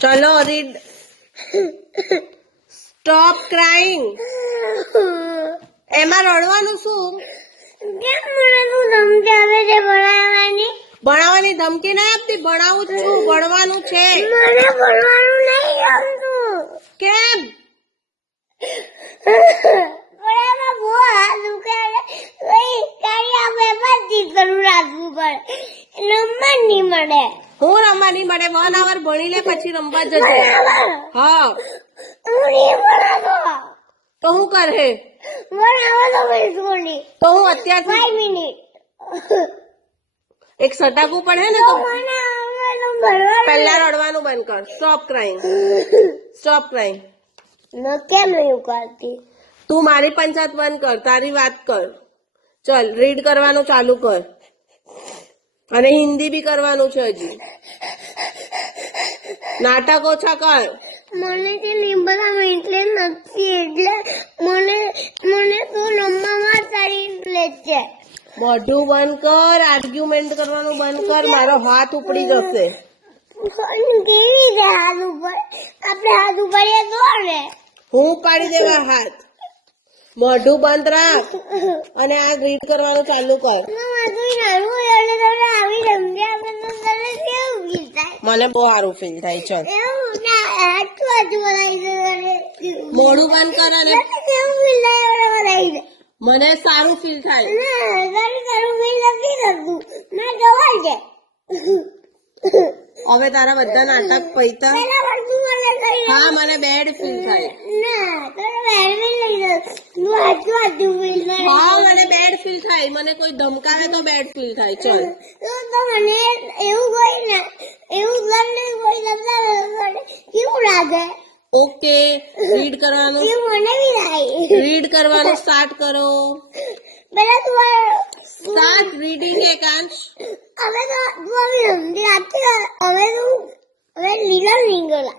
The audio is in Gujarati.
ચલો રીડ. Stop crying. એમાં રડવાનું શું? ભણાવવાની ધમકી ના આપતી, ભણાવું છું, ભણવાનું છે. કેમ? હું રમવા નહીં મળે, 1 hour ભણી લે પછી રમવા જજે. હા તો હું કરે? તો હું અત્યારથી એક સટાકું પડે ને તો પહેલા રડવાનું બંધ કર. Stop crying. Stop crying. કેમ એવું કરતી? તું મારી પંચાયત બંધ કર, તારી વાત કર. ચલ રીડ કરવાનું ચાલુ કર, અને હિન્દી બી કરવાનું છે હજી. નાટક ઓછા કર. મને તે લીંબડા એટલે નથી, એટલે મને તું રમવામાં તારી લે છે. મોઢું બંધ કર, આર્ગ્યુમેન્ટ કરવાનું બંધ કર, મારો હાથ ઉપડી જશે. કેવી રીતે હાથ ઉપર? આપણે હાથ ઉપાડીએ તો ને. હું ઉપાડી દેવા હાથ. મોઢું બંધ રાખ અને આ રીડ કરવાનું ચાલુ કર. મને બહુ સારું ફીલ થાય. ચલ મોઢું બંધ કર અને મને સારું ફીલ થાય. હવે તારા બધા નાટક પૈતા. હા મને બેડ ફીલ થાય. હા મને બેડ ફીલ થાય. મને કોઈ ધમકાવે તો બેડ ફીલ થાય. ચલ મને એવું કોઈ ને એવું કોઈ કેવું લાગે? ઓકે રીડ કરવાનું. મને બી થાય. રીડ કરવાનું સ્ટાર્ટ કરો. પેલા તું સ્ટાર્ટ રીડિંગ એકાંશ. હવે તો તું હવે લીલા રીંગણા